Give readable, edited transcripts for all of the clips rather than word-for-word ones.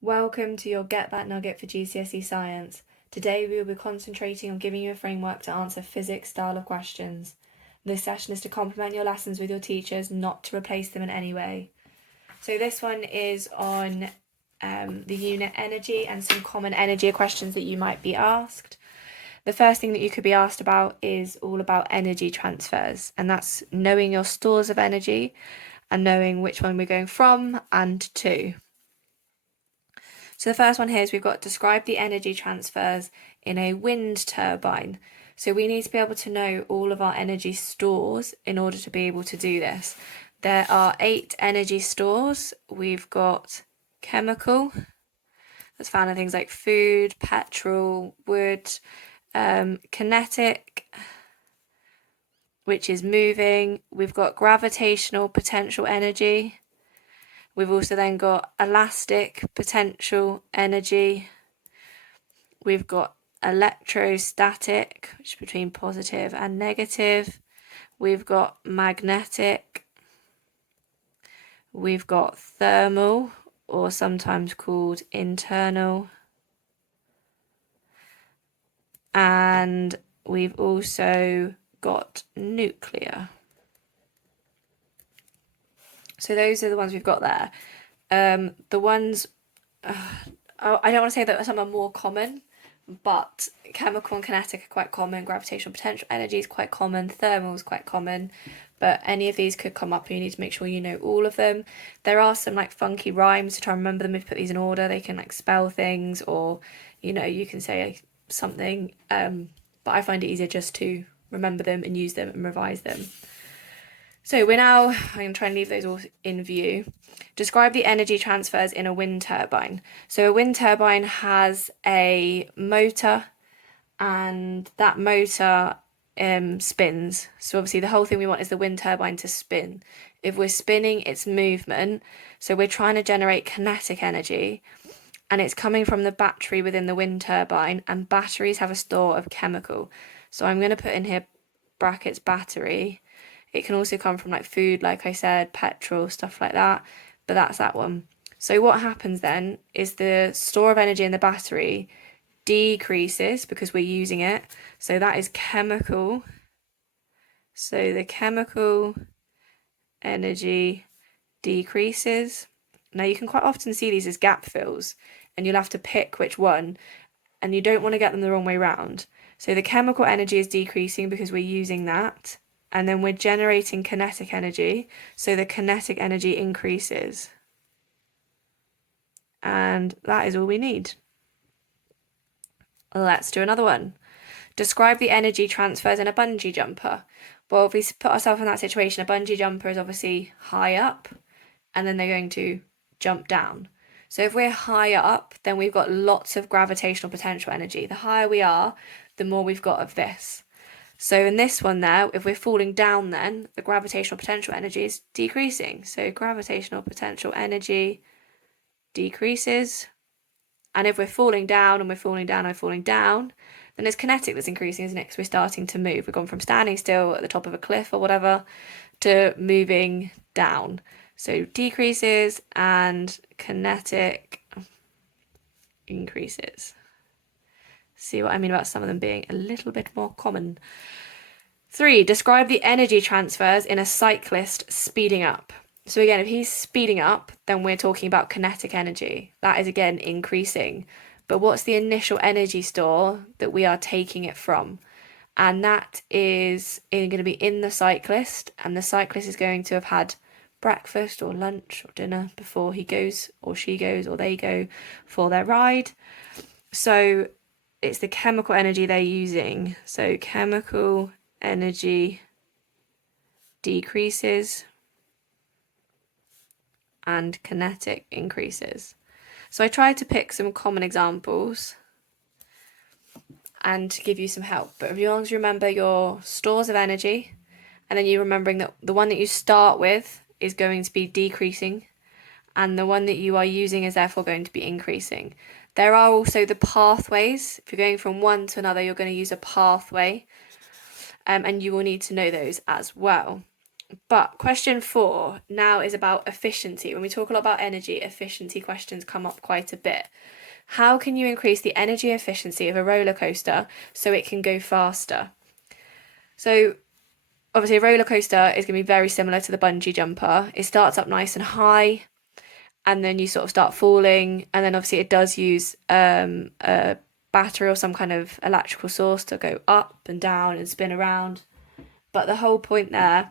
Welcome to your Get That Nugget for GCSE Science. Today we will be concentrating on giving you a framework to answer physics style of questions. This session is to complement your lessons with your teachers, not to replace them in any way. So this one is on the unit energy and some common energy questions that you might be asked. The first thing that you could be asked about is all about energy transfers, and that's knowing your stores of energy and knowing which one we're going from and to. So the first one here is we've got describe the energy transfers in a wind turbine. So we need to be able to know all of our energy stores in order to be able to do this. There are 8 energy stores. We've got chemical, that's found in things like food, petrol, wood, kinetic, which is moving. We've got gravitational potential energy. We've also then got elastic potential energy. We've got electrostatic, which is between positive and negative. We've got magnetic. We've got thermal, or sometimes called internal. And we've also got nuclear. So those are the ones we've got there. The ones, I don't want to say that some are more common, but chemical and kinetic are quite common. Gravitational potential energy is quite common. Thermal is quite common. But any of these could come up and you need to make sure you know all of them. There are some like funky rhymes to try and remember them. If you put these in order, they can like spell things, or you can say something. But I find it easier just to remember them and use them and revise them. So I'm going to try and leave those all in view. Describe the energy transfers in a wind turbine. So a wind turbine has a motor, and that motor spins. So obviously the whole thing we want is the wind turbine to spin. If we're spinning, it's movement. So we're trying to generate kinetic energy, and it's coming from the battery within the wind turbine, and batteries have a store of chemical. So I'm going to put in here brackets battery. It can also come from like food, like I said, petrol, stuff like that, but that's that one. So what happens then is the store of energy in the battery decreases because we're using it. So that is chemical. So the chemical energy decreases. Now you can quite often see these as gap fills, and you'll have to pick which one, and you don't want to get them the wrong way round. So the chemical energy is decreasing because we're using that. And then we're generating kinetic energy, so the kinetic energy increases. And that is all we need. Let's do another one. Describe the energy transfers in a bungee jumper. Well, if we put ourselves in that situation, a bungee jumper is obviously high up, and then they're going to jump down. So if we're high up, then we've got lots of gravitational potential energy. The higher we are, the more we've got of this. So in this one there, if we're falling down, then the gravitational potential energy is decreasing. So gravitational potential energy decreases. And if we're falling down and we're falling down and falling down, then it's kinetic that's increasing, isn't it? Because we're starting to move. We've gone from standing still at the top of a cliff or whatever to moving down. So decreases and kinetic increases. See what I mean about some of them being a little bit more common. 3, describe the energy transfers in a cyclist speeding up. So again, if he's speeding up, then we're talking about kinetic energy. That is again increasing. But what's the initial energy store that we are taking it from? And that is going to be in the cyclist, and the cyclist is going to have had breakfast or lunch or dinner before he goes or she goes or they go for their ride. So it's the chemical energy they're using. So chemical energy decreases and kinetic increases. So I tried to pick some common examples and to give you some help. But as long as you remember your stores of energy, and then you're remembering that the one that you start with is going to be decreasing, and the one that you are using is therefore going to be increasing. There are also the pathways. If you're going from one to another, you're going to use a pathway, and you will need to know those as well. But question 4 now is about efficiency. When we talk a lot about energy, efficiency questions come up quite a bit. How can you increase the energy efficiency of a roller coaster so it can go faster? So obviously a roller coaster is going to be very similar to the bungee jumper. It starts up nice and high, and then you sort of start falling, and then obviously it does use a battery or some kind of electrical source to go up and down and spin around. But the whole point there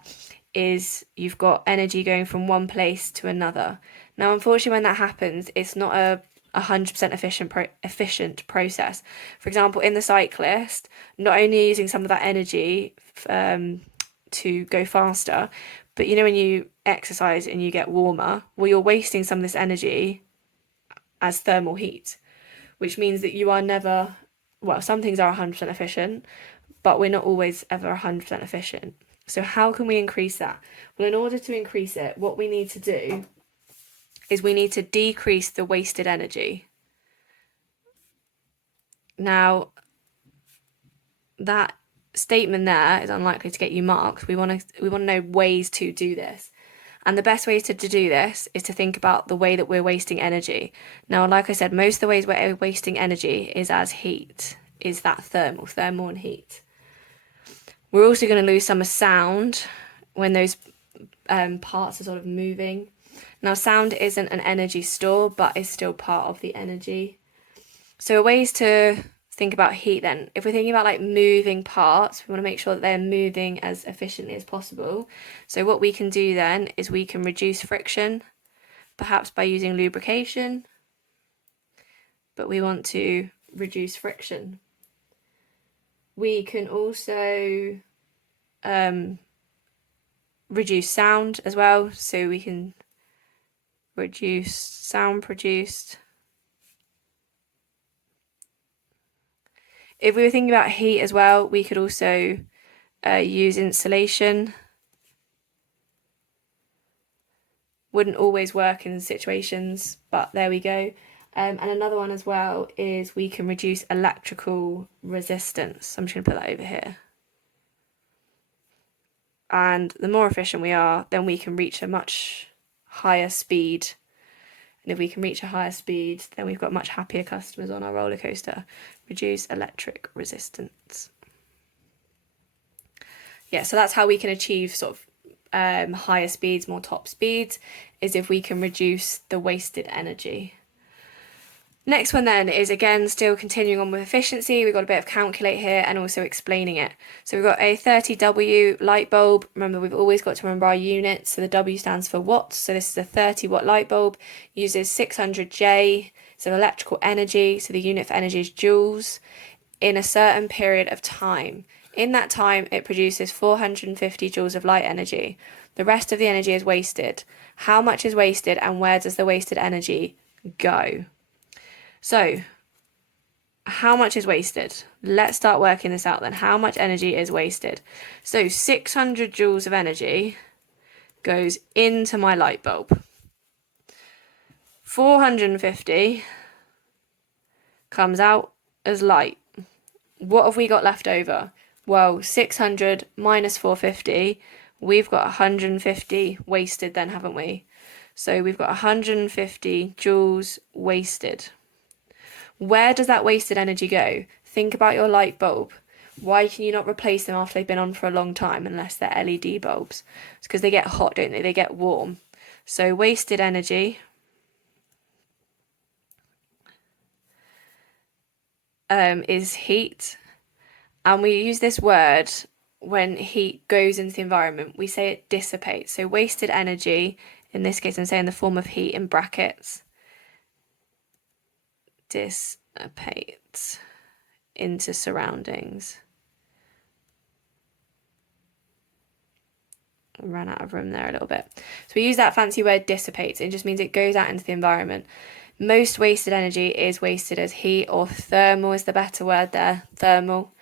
is you've got energy going from one place to another. Now, unfortunately, when that happens, it's not a 100% efficient process. For example, in the cyclist, not only using some of that energy to go faster, but you know when you exercise and you get warmer, well, you're wasting some of this energy as thermal heat, which means that you are never, well, some things are 100% efficient, but we're not always ever 100% efficient. So how can we increase that? Well, in order to increase it, what we need to do is we need to decrease the wasted energy. Now, that statement there is unlikely to get you marks. We want to know ways to do this. And the best ways to do this is to think about the way that we're wasting energy. Now, like I said, most of the ways we're wasting energy is as heat, is that thermal and heat. We're also going to lose some of sound when those parts are sort of moving. Now, sound isn't an energy store, but is still part of the energy. So ways to think about heat then. If we're thinking about like moving parts, we want to make sure that they're moving as efficiently as possible. So what we can do then is we can reduce friction, perhaps by using lubrication, but we want to reduce friction. We can also reduce sound as well, so we can reduce sound produced. If we were thinking about heat as well, we could also use insulation. Wouldn't always work in situations, but there we go. And another one as well is we can reduce electrical resistance. I'm just going to put that over here. And the more efficient we are, then we can reach a much higher speed. And if we can reach a higher speed, then we've got much happier customers on our roller coaster. Reduce electric resistance. Yeah, so that's how we can achieve sort of higher speeds, more top speeds, is if we can reduce the wasted energy. Next one then is, again, still continuing on with efficiency. We've got a bit of calculate here and also explaining it. So we've got a 30W light bulb. Remember, we've always got to remember our units. So the W stands for watts. So this is a 30 watt light bulb, uses 600 J, so electrical energy. So the unit for energy is joules in a certain period of time. In that time, it produces 450 joules of light energy. The rest of the energy is wasted. How much is wasted and where does the wasted energy go? So, how much is wasted? Let's start working this out then. How much energy is wasted? So, 600 joules of energy goes into my light bulb. 450 comes out as light. What have we got left over? Well, 600 minus 450, we've got 150 wasted then, haven't we? So, we've got 150 joules wasted. Where does that wasted energy go? Think about your light bulb. Why can you not replace them after they've been on for a long time unless they're LED bulbs? It's because they get hot, don't they? They get warm. So wasted energy is heat. And we use this word when heat goes into the environment. We say it dissipates. So wasted energy, in this case I'm saying the form of heat in brackets, dissipates into surroundings. I ran out of room there a little bit. So we use that fancy word dissipates. It just means it goes out into the environment. Most wasted energy is wasted as heat, or thermal is the better word there, thermal,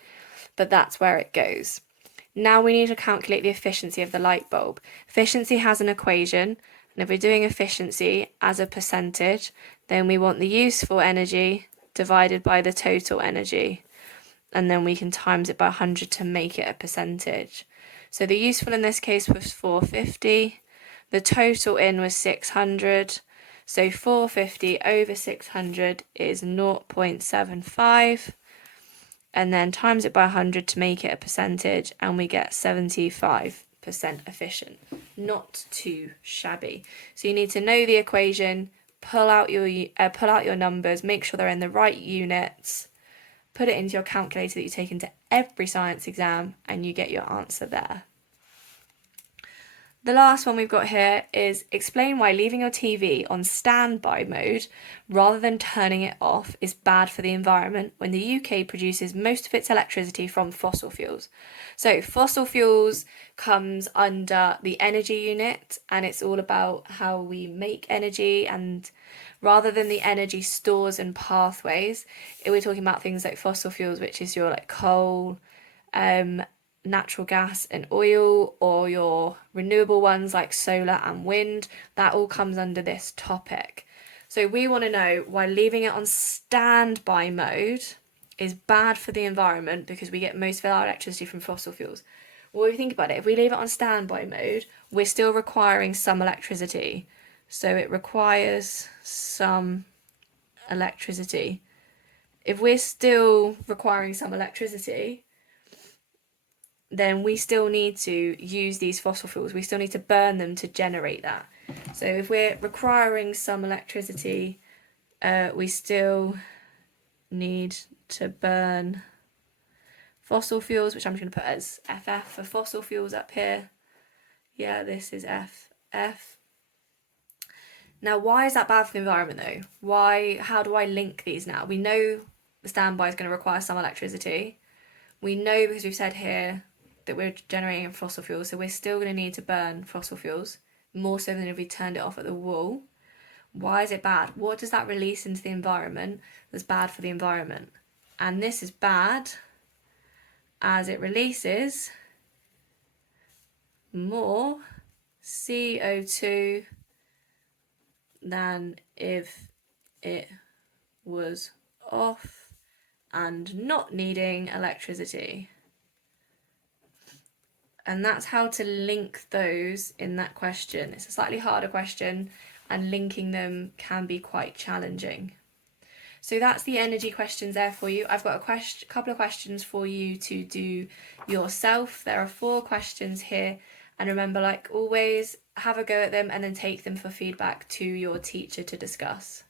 but that's where it goes. Now we need to calculate the efficiency of the light bulb. Efficiency has an equation, and if we're doing efficiency as a percentage, then we want the useful energy divided by the total energy, and then we can times it by 100 to make it a percentage. So the useful in this case was 450. The total in was 600. So 450 over 600 is 0.75. And then times it by 100 to make it a percentage, and we get 75% efficient. Not too shabby. So you need to know the equation, pull out your numbers, make sure they're in the right units, put it into your calculator that you take into every science exam, and you get your answer there. The last one we've got here is explain why leaving your TV on standby mode rather than turning it off is bad for the environment when the UK produces most of its electricity from fossil fuels. So fossil fuels comes under the energy unit, and it's all about how we make energy, and rather than the energy stores and pathways, we're talking about things like fossil fuels, which is your like coal, natural gas and oil, or your renewable ones like solar and wind. That all comes under this topic. So we want to know why leaving it on standby mode is bad for the environment because we get most of our electricity from fossil fuels. Well, if you think about it, if we leave it on standby mode, we're still requiring some electricity. So it requires some electricity. If we're still requiring some electricity, then we still need to use these fossil fuels. We still need to burn them to generate that. So if we're requiring some electricity, we still need to burn fossil fuels, which I'm just going to put as FF for fossil fuels up here. Yeah, this is FF. Now, why is that bad for the environment though? How do I link these now? We know the standby is going to require some electricity. We know because we've said here that we're generating fossil fuels, so we're still going to need to burn fossil fuels, more so than if we turned it off at the wall. Why is it bad? What does that release into the environment that's bad for the environment? And this is bad as it releases more CO2 than if it was off and not needing electricity. And that's how to link those in that question. It's a slightly harder question, and linking them can be quite challenging. So that's the energy questions there for you. I've got a couple of questions for you to do yourself. There are 4 questions here. And remember, like always, have a go at them and then take them for feedback to your teacher to discuss.